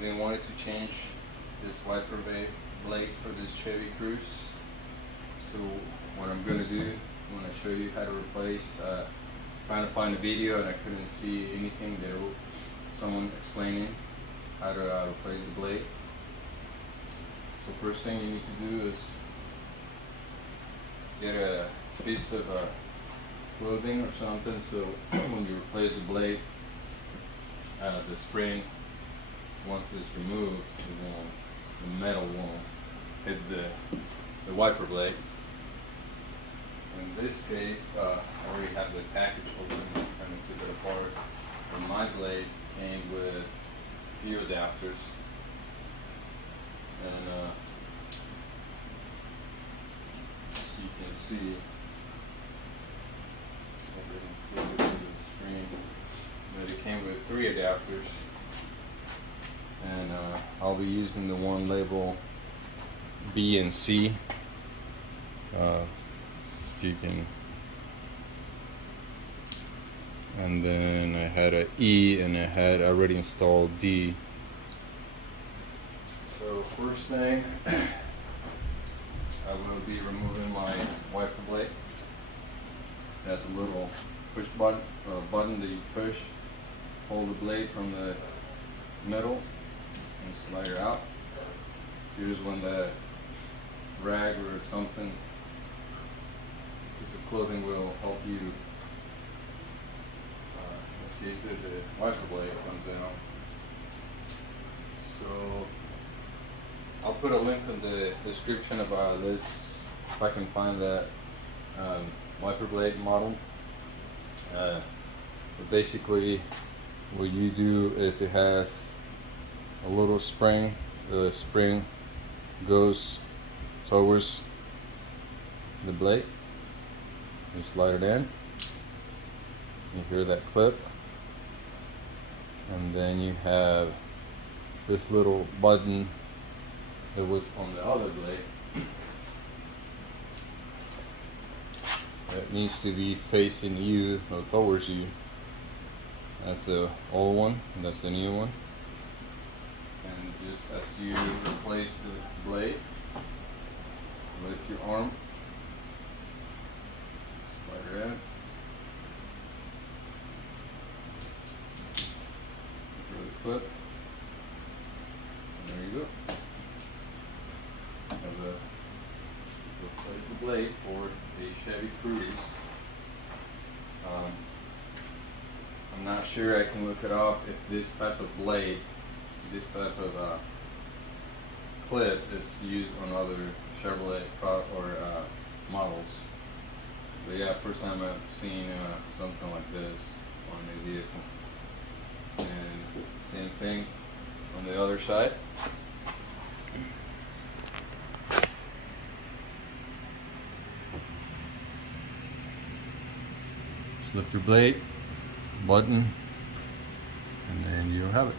They wanted to change this wiper blades for this Chevy Cruze. So what I'm gonna do, I'm gonna show you how to replace. Trying to find a video and I couldn't see anything there. Someone explaining how to replace the blades. So first thing you need to do is get a piece of clothing or something, so when you replace the blade, the spring, once it's removed, the metal won't hit the wiper blade. In this case, I already have the package open, kind of took it apart, and my blade came with a few adapters, and as you can see, over the screen, that it came with 3 adapters, and I'll be using the one label B and C. You can, and then I had an E, and I had already installed D. So first thing, I will be removing my wiper blade. It has a little push button, that you push, hold the blade from the middle and slide it out. Here's when the rag or something, piece of clothing will help you in case the wiper blade comes out. So I'll put a link in the description of this if I can find that wiper blade model. But basically what you do is it has a little spring. The spring goes towards the blade. You slide it in, you hear that clip, and then you have this little button that was on the other blade that needs to be facing you or towards you. That's the old one, and that's the new one. And just as you replace the blade, lift your arm, slide it in, throw the clip, and there you go. Have a replace the blade for a Chevy Cruze. I'm not sure, I can look it up, if this type of blade, this type of clip is used on other Chevrolet models. But yeah, first time I've seen something like this on a vehicle. And same thing on the other side. Just lift your blade, button, and then you have it.